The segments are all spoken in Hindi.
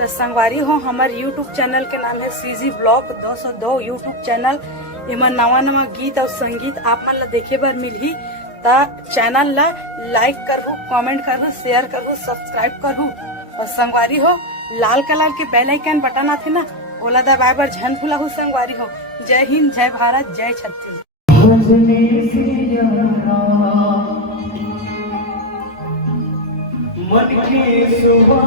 तो संगवारी हो हमारे यूट्यूब चैनल के नाम है सीजी ब्लॉग 202 यूट्यूब चैनल। इमन नवा नवा गीत और संगीत आप मन ला देखे बर मिलही। ता चैनल ला लाइक करहु, कमेंट करहु, शेयर करहु, सब्सक्राइब करहु। और संगवारी हो लाल कलर के बेल आइकन बटन आथे ना, ओला दबाए बर झन भूलहु संगवारी हो। जय हिंद, जय भारत, जय छत्तीसगढ़। मन के सुबह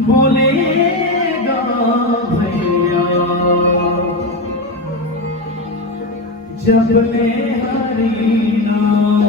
बोलेगा भैया जब ने हरी नाम।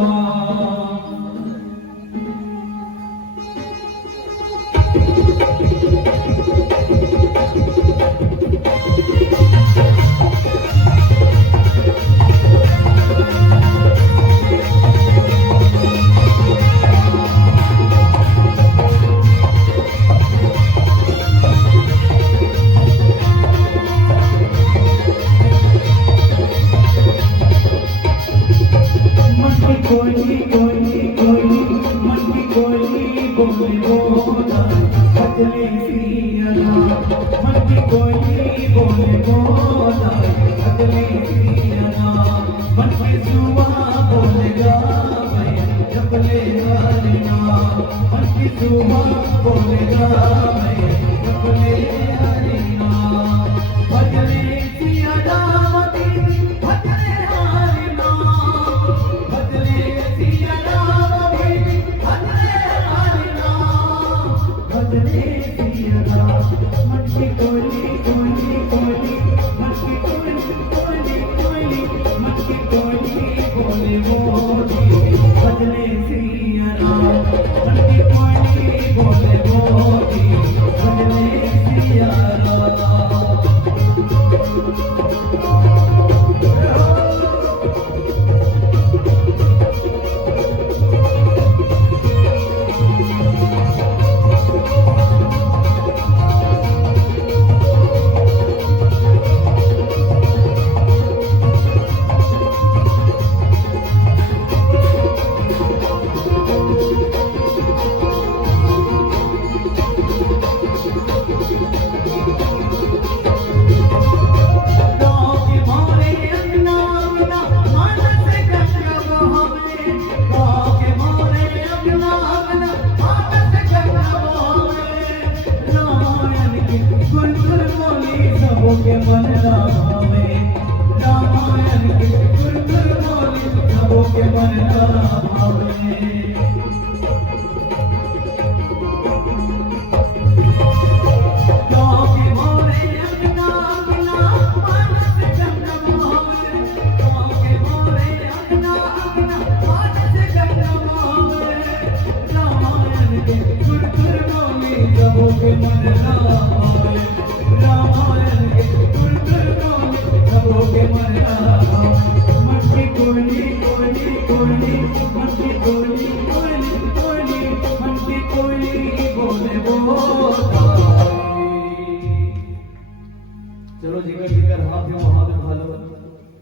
चलो जिगर जिगर हाथ में हाथ उठा लो,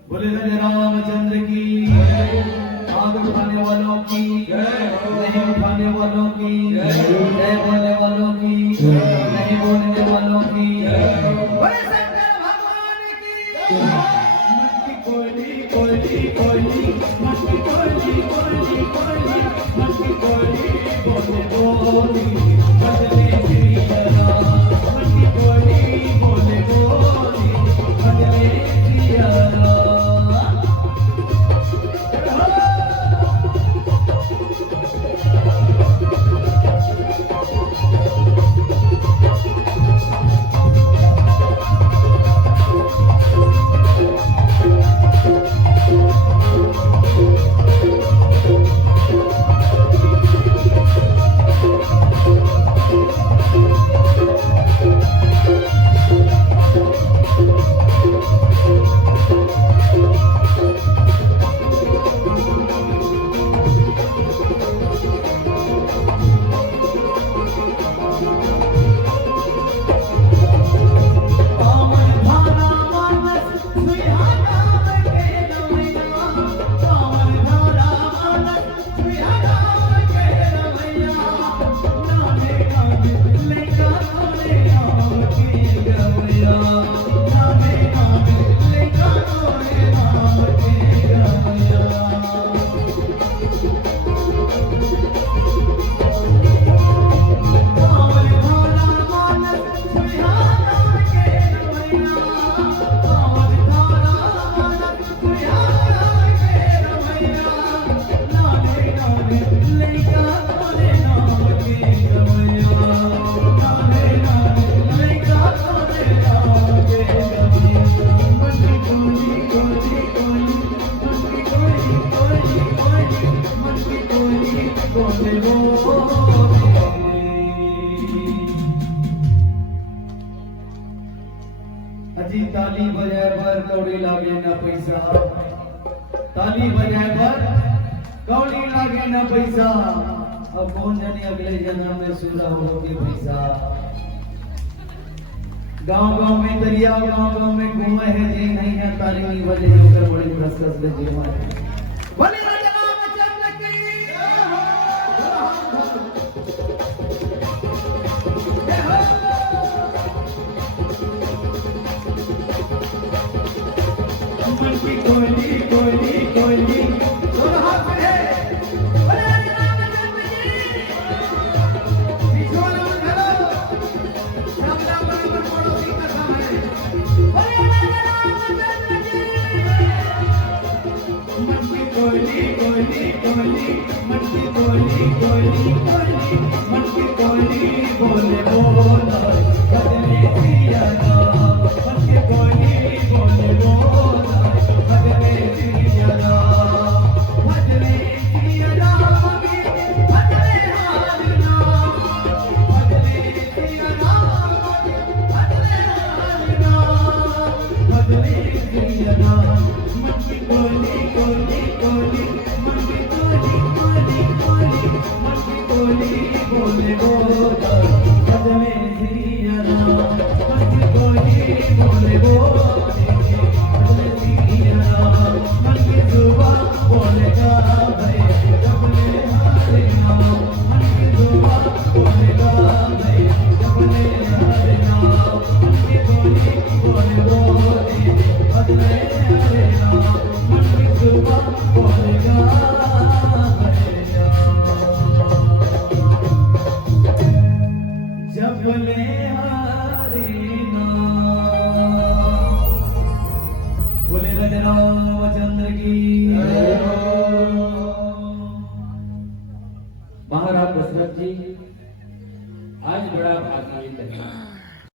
बोले राजा रामचंद्र की, हाथ उठाने वालों की, नहीं उठाने वालों की, जय बोलने वालों की, नहीं बोलने वालों की, बोले शंकर भगवान की। मटकी कोयली कोयली कोयली, मटकी कोयली कोयली कोयली, मटकी कोयली बोले बोली बदले प्रियरा, मटकी कोयली बोले बोली बदले प्रियरा। हजी ताली बजाए पर कौड़ी लागे ना पैसा, ताली बजाए पर कौड़ी लागे ना पैसा। अब कौन जाने अगले जन्म में सुधा होगी पैसा। गांव-गांव में दरिया, गांव-गांव में घूमे है जी नहीं है ताली नहीं बजे जोकर बड़ी धस-धस ले जीवा। बोले राजा रामचंद्र की जय हो। मन की कोयली कोयली कोयली दोनों हाथ में है। बोले राजा रामचंद्र जी बीच वाला मत हलो, राम बराबर पड़ोसी का काम है। बोले राजा रामचंद्र जी मन की कोयली कोयली कोयली मन की कोयली कोयली कोयली मन की कोयली बोले बोला बदले दिया ना मन की कोयली बोले बोला बदले दिया ना बदले दिया ना बदले हाल ना बदले दिया ना बदले हाल ना बदले दिया ना मन की कोयली कोयली कोयली मन की कोयली कोयली कोयली मन की कोयली बोले बोला बदले दिया ना मन की कोयली बोले बोला बदले दिया ना मन की जुबा बोले गा भाई बदले हारे ना मन की जुबा बोले गा भाई बदले हारे ना मन की कोयली बोले बोले बदले हारे ना मन की जुबा बोले गा भाई जब ले हारे ना। बोले राजा रामचंद्र की जय हो। महाराज दशरथ जी आज बड़ा भाग्य